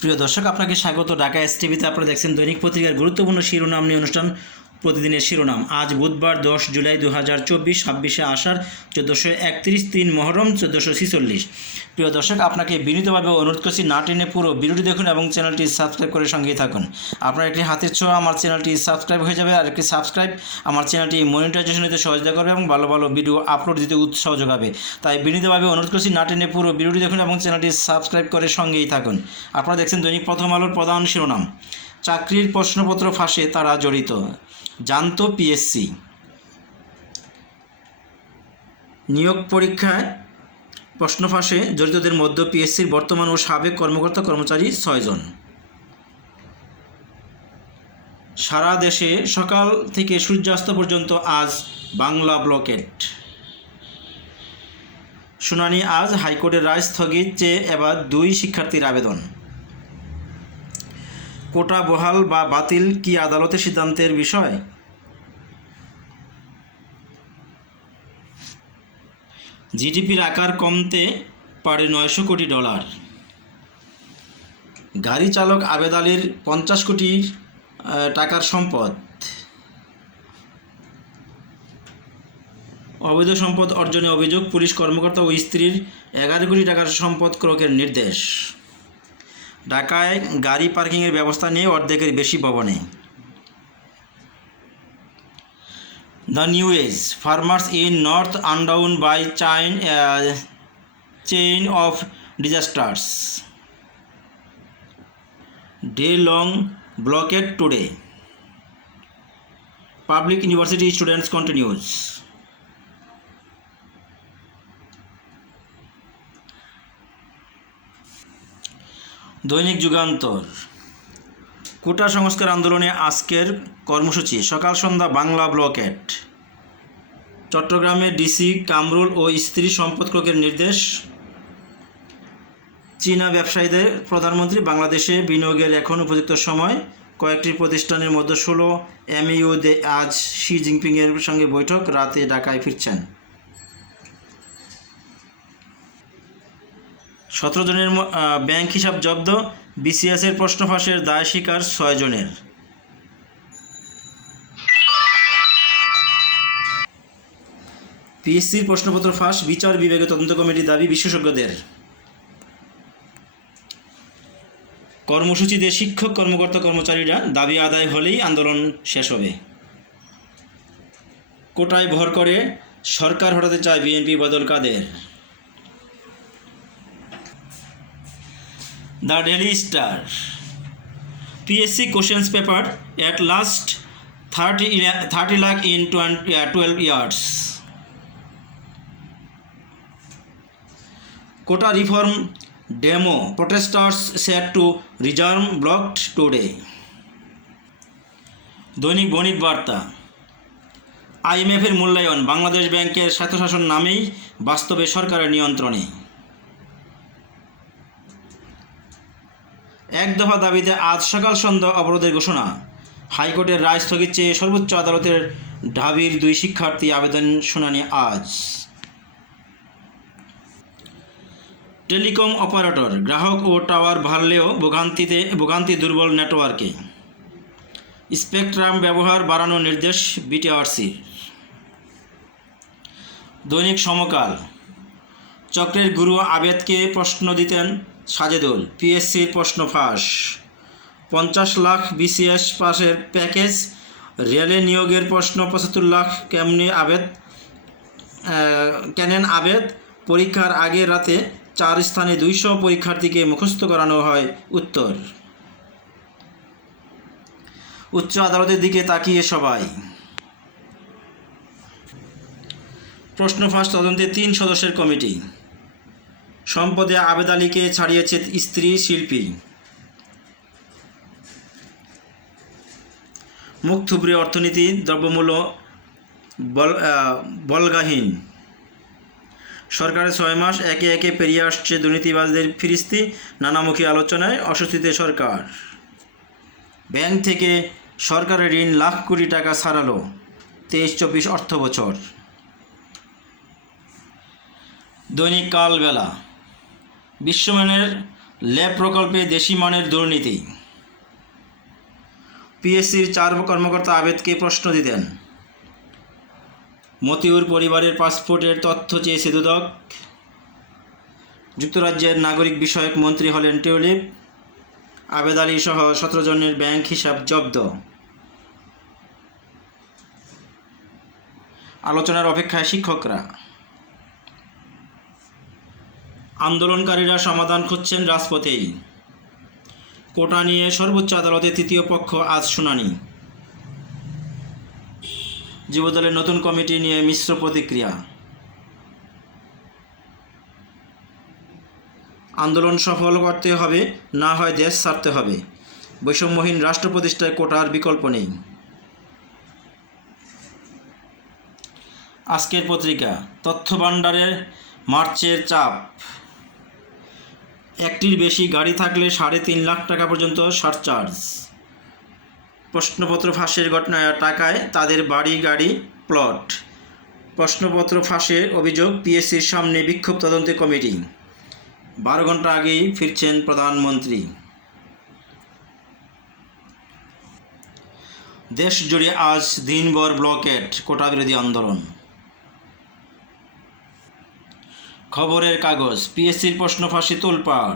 প্রিয় দর্শক, আপনাকে স্বাগত। ঢাকা এস টিভিতে আপনারা দেখছেন দৈনিক পত্রিকার গুরুত্বপূর্ণ শিরোনাম নিয়ে অনুষ্ঠান। প্রতিদিনের শিরোনাম। আজ বুধবার দশ জুলাই দু হাজার চব্বিশ, ছাব্বিশে আষাঢ়, চোদ্দোশো একত্রিশ, তিন মহরম, চোদ্দোশো ছিচল্লিশ। প্রিয় দর্শক, আপনাকে বিনীতভাবে অনুরোধ করছি না টেনে পুরো ভিডিওটি দেখুন এবং চ্যানেলটি সাবস্ক্রাইব করে সঙ্গেই থাকুন। আপনার একটি হাতের ছোঁয়া আমার চ্যানেলটি সাবস্ক্রাইব হয়ে যাবে আর একটি সাবস্ক্রাইব আমার চ্যানেলটি মনিটাইজেশন দিতে সহযোগিতা করবে এবং ভালো ভালো ভিডিও আপলোড দিতে উৎসাহ যোগাবে তাই বিনীতভাবে অনুরোধ করছি না টেনে পুরো ভিডিওটি দেখুন এবং চ্যানেলটি সাবস্ক্রাইব করে সঙ্গেই থাকুন। আপনারা দেখছেন দৈনিক প্রথম আলোর প্রধান শিরোনাম। চাকরির প্রশ্নপত্র ফাঁসে তারা জড়িত। জানত পিএসসি নিয়োগ পরীক্ষায় প্রশ্ন ফাঁসে জড়িতদের মধ্যে পিএসসির বর্তমান ও সাবেক কর্মকর্তা কর্মচারী ছয়জন সারা দেশে সকাল থেকে সূর্যাস্ত পর্যন্ত আজ বাংলা ব্লকেট। শুনানি আজ হাইকোর্টের রায় স্থগিত চেয়ে এবার দুই শিক্ষার্থীর আবেদন। কোটা বহাল বা বাতিল কি আদালতের সিদ্ধান্তের বিষয়? জিডিপির আকার কমতে পারে নয়শো কোটি ডলার। গাড়ি চালক আবেদ আলীর পঞ্চাশ কোটি টাকার সম্পদ। অবৈধ সম্পদ অর্জনে অভিযোগ পুলিশ কর্মকর্তা ও স্ত্রীর এগারো কোটি টাকার সম্পদ ক্রোকের নির্দেশ। ঢাকায় গাড়ি পার্কিংয়ের ব্যবস্থা নিয়ে অর্ধেকের বেশি ভবনে। The New Age farmers in north undone by chain chain of disasters day long blockade today public university students continues দৈনিক যুগান্তর। কোটা সংস্কার আন্দোলনে আজকের কর্মসূচি, সকাল সন্ধ্যা বাংলা ব্লক ব্লকেট চট্টগ্রামে ডিসি কামরুল ও স্ত্রী সম্পদ ক্রোকের নির্দেশ। চীনা ব্যবসায়ীদের প্রধানমন্ত্রী বাংলাদেশে বিনিয়োগের এখন উপযুক্ত সময়। কয়েকটি প্রতিষ্ঠানের মধ্যে ষোলো এমইউ দে আজ শি জিনপিংয়ের সঙ্গে বৈঠক, রাতে ঢাকায় ফিরছেন। সতেরো জনের ব্যাংক হিসাব জব্দ। বিসিএসের প্রশ্ন ফাঁসের দায় স্বীকার ছয় জনের। পিএসসির প্রশ্নপত্র ফাঁস, বিচার বিভাগে তদন্ত কমিটি দাবি বিশেষজ্ঞদের। কর্মসূচিতে শিক্ষক, কর্মকর্তা, কর্মচারীরা দাবি আদায় হলেই আন্দোলন শেষ হবে। কোটায় ভর করে সরকার হটাতে চায় বিএনপি বদল কাদের? The Daily Star. PSC questions paper at last thirty thirty lakh in twelve years quota reform demo protesters set to reserve blocked today দৈনিক বণিক বার্তা। আইএমএফের মূল্যায়ন। বাংলাদেশ ব্যাংকের স্বায়ত্তশাসন নামেই বাস্তবে সরকারের নিয়ন্ত্রণে। এক দফা দাবিতে আজ সকাল সন্ধ্যা অবরোধের ঘোষণা। হাইকোর্টের রায় স্থগিত চেয়ে সর্বোচ্চ আদালতের ঢাবির দুই শিক্ষার্থী আবেদন শুনানি আজ। টেলিকম অপারেটর, গ্রাহক ও টাওয়ার ভারলেও ভোগান্তিতে, ভোগান্তি দুর্বল নেটওয়ার্কে। স্পেকট্রাম ব্যবহার বাড়ানোর নির্দেশ বিটিআরসির দৈনিক সমকাল। চক্রের গুরু আবেদকে প্রশ্ন দিতেন সাজেদুল পিএসসির প্রশ্ন ফাঁস। পঞ্চাশ লাখ বিসিএস পাশের প্যাকেজ, রেলে নিয়োগের প্রশ্ন পঁচাত্তর লাখ, কেমনি আবেদ? কেনেন আবেদ? পরীক্ষার আগে রাতে চার স্থানে দুইশো পরীক্ষার্থীকে মুখস্থ করানো হয় উত্তর। উচ্চ আদালতের দিকে তাকিয়ে সবাই। প্রশ্ন ফাঁস তদন্তে তিন সদস্যের কমিটি। সম্পদে আবেদ আলীকে ছাড়িয়েছে স্ত্রী শিল্পী। মুখ থুবড়ে অর্থনীতি, দ্রব্যমূল্য বল বলগাহীন। সরকারের ছয় মাস একে একে পেরিয়ে আসছে দুর্নীতিবাজদের ফিরিস্তি, নানামুখী আলোচনায় অস্বস্তিতে সরকার। ব্যাংক থেকে সরকারের ঋণ লাখ কোটি টাকা ছাড়ালো তেইশ চব্বিশ অর্থ বছর দৈনিক কালবেলা। বিশ্বমানের ল্যাব প্রকল্পে দেশি মানের দুর্নীতি। পিএসসির চার কর্মকর্তা আবেদকে প্রশ্ন দিতেন। মতিউর পরিবারের পাসপোর্টের তথ্য চেয়েছে দুদক যুক্তরাজ্যের নাগরিক বিষয়ক মন্ত্রী হলেন টিউলিপ। আবেদ আলী সহ সতেরো জনের ব্যাংক হিসাব জব্দ। আলোচনার অপেক্ষায় শিক্ষকরা আন্দোলনকারীরা সমাধান খুঁজছেন রাজপথেই। কোটা নিয়ে সর্বোচ্চ আদালতে তৃতীয় পক্ষ আজ শুনানি। যুবদলের নতুন কমিটি নিয়ে মিশ্র প্রতিক্রিয়া। আন্দোলন সফল করতে হবে, না হয় দেশ ছাড়তে হবে। বৈষম্যহীন রাষ্ট্র প্রতিষ্ঠায় কোটার বিকল্প নেই। আজকের পত্রিকা তথ্য ভাণ্ডারের মার্চের চাপ। একটির বেশি গাড়ি থাকলে সাড়ে তিন লাখ টাকা পর্যন্ত সারচার্জ প্রশ্নপত্র ফাঁসের ঘটনায় টাকায় তাদের বাড়ি গাড়ি প্লট প্রশ্নপত্র ফাঁসের অভিযোগ পিএসসির সামনে বিক্ষোভ তদন্তে কমিটি। বারো ঘণ্টা আগেই ফিরছেন প্রধানমন্ত্রী। দেশ জুড়ে আজ দিনভর ব্লকেট, কোটা বিরোধী আন্দোলন। খবরের কাগজ, পিএসসির প্রশ্ন ফাঁসি তোলপাড়।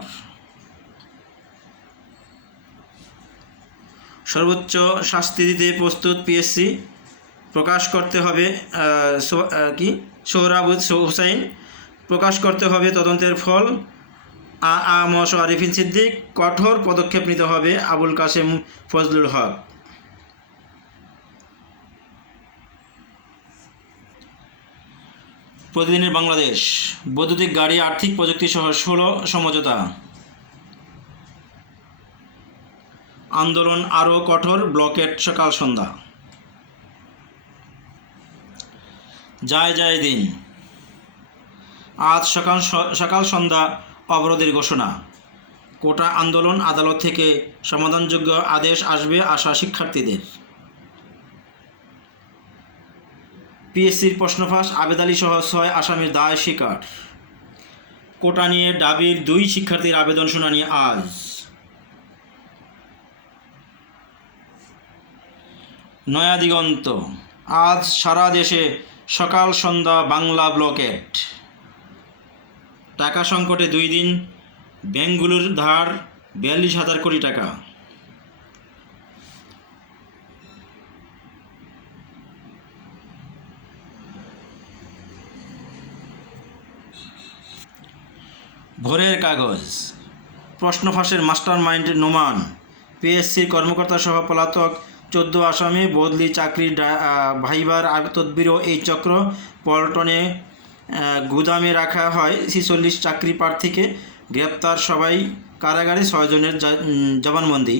সর্বোচ্চ শাস্তি দিতে প্রস্তুত পিএসসি, প্রকাশ করতে হবে কি? সোহরাব হুসাইন, প্রকাশ করতে হবে তদন্তের ফল। আ আ, ম আরিফিন সিদ্দিক, কঠোর পদক্ষেপ নিতে হবে আবুল কাসেম ফজলুল হক। প্রতিদিনের বাংলাদেশ। বৈদ্যুতিক গাড়ি, আর্থিক প্রযুক্তি সহ ষোলো সমঝোতা। আন্দোলন আরও কঠোর ব্লকেট সকাল সন্ধ্যা। যায় যায় দিন। আজ সকাল সকাল সন্ধ্যা অবরোধের ঘোষণা। কোটা আন্দোলন আদালত থেকে সমাধানযোগ্য আদেশ আসবে আশা শিক্ষার্থীদের। পিএসসির প্রশ্নফাঁস, আবেদ আলী সহ ছয় আসামির দায় স্বীকার। কোটা নিয়ে ডাবির দুই শিক্ষার্থীর আবেদন শুনানি আজ। নয়া দিগন্ত আজ সারা দেশে সকাল সন্ধ্যা বাংলা ব্লকেট টাকা সংকটে দুই দিন ব্যাংকগুলোর ধার বিয়াল্লিশ হাজার কোটি টাকা। ভোরের কাগজ প্রশ্ন ফাঁসের মাস্টার মাইন্ড নোমান, পিএসসির কর্মকর্তা সহ পলাতক চোদ্দ আসামি বদলি চাকরি ভাইবার তদবিরও এই চক্র পল্টনে গুদামে রাখা হয় ছিচল্লিশ চাকরি প্রার্থীকে, গ্রেপ্তার সবাই কারাগারে ছয়জনের জবানবন্দি।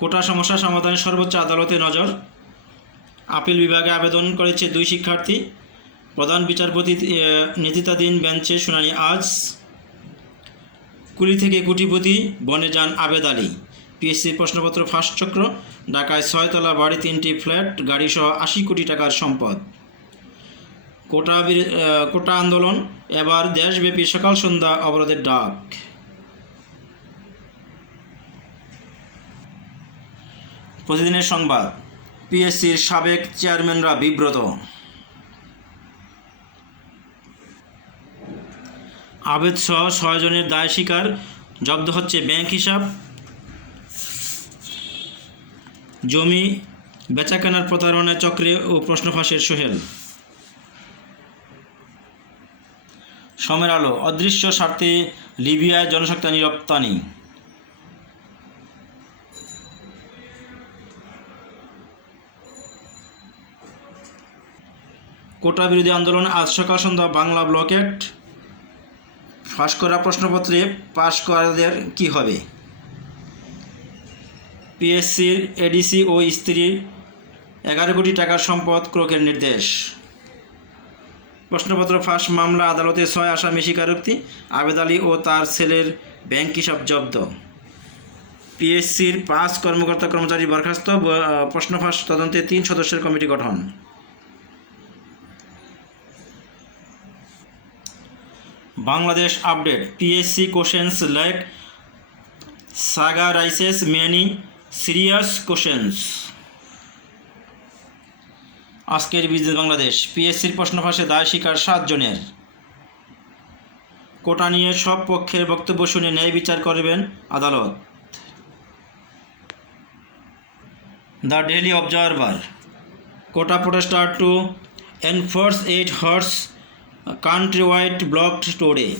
কোটা সমস্যা সমাধানে সর্বোচ্চ আদালতে নজর। আপিল বিভাগে আবেদন করেছে দুই শিক্ষার্থী। প্রধান বিচারপতি নেতৃত্বাধীন বেঞ্চে শুনানি আজ কুড়ি থেকে কোটিপতি বনে যান আবেদ আলী। পিএসসির প্রশ্নপত্র ফাঁস চক্র, ঢাকায় ছয়তলা বাড়ি, তিনটি ফ্ল্যাট, গাড়িসহ আশি কোটি টাকার সম্পদ। কোটা কোটা আন্দোলন, এবার দেশব্যাপী সকাল সন্ধ্যা অবরোধের ডাক। প্রতিদিনের সংবাদ, পিএসসির সাবেক চেয়ারম্যানরা বিব্রত। আবেদ সহ ছয়জনের দায় স্বীকার। জব্দ হচ্ছে ব্যাংক হিসাব। জমি বেচাকেনার প্রতারণা চক্রে ও প্রশ্ন ফাঁসের সোহেল। সমের আলো, অদৃশ্য স্বার্থে লিবিয়ায় জনশক্তি রপ্তানি কোটা বিরোধী আন্দোলন আজ সকাল সন্ধ্যা বাংলা ব্লকেট ফাঁস করা প্রশ্নপত্রে পাশ করাদের কি হবে? পিএসসির এডিসি ও স্ত্রীর এগারো কোটি টাকার সম্পদ ক্রোকের নির্দেশ। প্রশ্নপত্র ফাঁস মামলা আদালতে ছয় আসামি স্বীকারোক্তি, আবেদ আলী ও তার ছেলের ব্যাংক হিসাব জব্দ। পিএসসির পাঁচ কর্মকর্তা কর্মচারী বরখাস্ত প্রশ্ন ফাঁস তদন্তে তিন সদস্যের কমিটি গঠন। Bangladesh update PSC questions like saga raises many serious questions আজকের বিজনেস বাংলাদেশ পিএসসির প্রশ্ন ফাঁসে দায় স্বীকার সাতজনের কোটা নিয়ে সব পক্ষের বক্তব্য শুনে ন্যায় বিচার করবেন আদালত। The Daily Observer. Quota protester to enforce eight eight horse countrywide blocked today.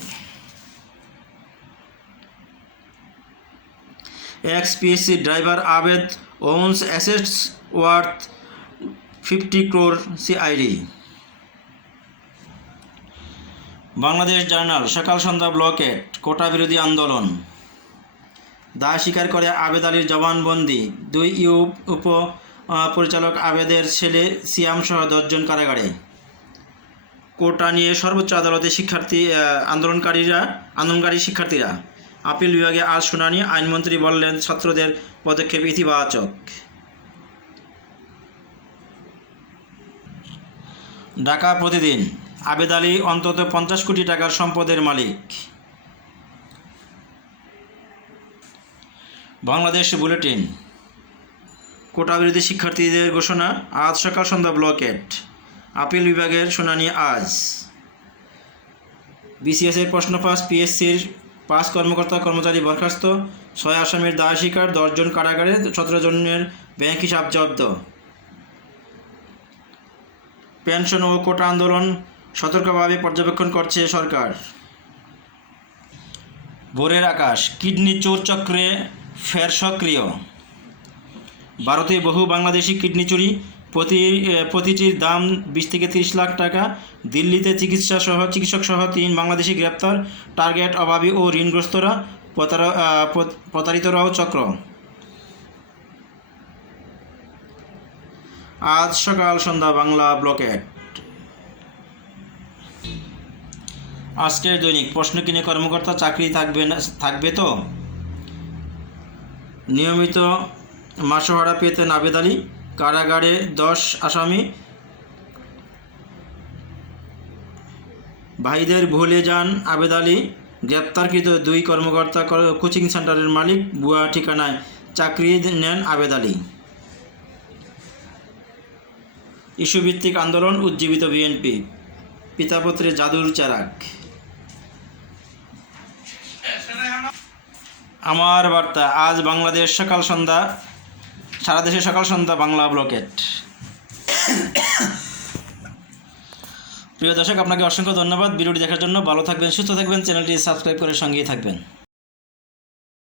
Ex-PSC driver Abed owns assets worth 50 crore CID. Bangladesh Journal সকাল সন্ধ্যা ব্লকেট কোটা বিরোধী আন্দোলন দায় স্বীকার করে আবেদ আলীর জবানবন্দি দুই ইউ উপ পরিচালক আবেদের ছেলে সিয়াম সহ দশজন কারাগারে কোটা নিয়ে সর্বোচ্চ আদালতে শিক্ষার্থী আন্দোলনকারীরা, আন্দোলনকারী শিক্ষার্থীরা আপিল বিভাগে আজ শুনানি। আইনমন্ত্রী বললেন, ছাত্রদের পদক্ষেপ ইতিবাচক। ঢাকা প্রতিদিন। আবেদ আলী, অন্তত পঞ্চাশ কোটি টাকার সম্পদের মালিক। বাংলাদেশ বুলেটিন। কোটা বিরোধী শিক্ষার্থীদের ঘোষণা, আজ সকাল সন্ধ্যা ব্লকেট। আপিল বিভাগের শুনানি আজ। বিসিএসের প্রশ্ন পাস, পিএসসির পাঁচ কর্মকর্তা কর্মচারী বরখাস্ত, ছয় আসামির দায় স্বীকার দশজন কারাগারে, সতেরো জনের ব্যাংক হিসাব জব্দ। পেনশন ও কোটা আন্দোলন সতর্কভাবে পর্যবেক্ষণ করছে সরকার। ভোরের আকাশ, কিডনি চোর চক্রে ফের সক্রিয়। ভারতে বহু বাংলাদেশি কিডনি চুরি প্রতি প্রতিটির দাম বিশ থেকে তিরিশ লাখ টাকা। দিল্লিতে চিকিৎসা সহ, চিকিৎসক সহ তিন বাংলাদেশি গ্রেপ্তার, টার্গেট অভাবী ও ঋণগ্রস্তরা প্রতারিতরাও চক্র। আজ সকাল সন্ধ্যা বাংলা ব্লকেট আজকের দৈনিক প্রশ্ন কিনে কর্মকর্তা চাকরি থাকবে না থাকবে তো? নিয়মিত মাসোহারা পেতেন আবেদ কারাগারে দশ আসামি। ভাইদের ভুলে যান আবেদ আলী। গ্রেপ্তারকৃত দুই কর্মকর্তা কোচিং সেন্টারের মালিক বুয়া ঠিকানায় চাকরি নেন আবেদ আলী। ইস্যুভিত্তিক আন্দোলন উজ্জীবিত বিএনপি। পিতাপত্রে জাদুর চারাক আমার বার্তা, আজ বাংলাদেশ সকাল সন্ধ্যা সারা দেশে সকাল সন্ধ্যা বাংলা ব্লকেট। প্রিয় দর্শক, আপনাকে অসংখ্য ধন্যবাদ। ভিডিওটি দেখার জন্য ভালো থাকবেন, সুস্থ থাকবেন, চ্যানেলটি সাবস্ক্রাইব করে সঙ্গেই থাকবেন।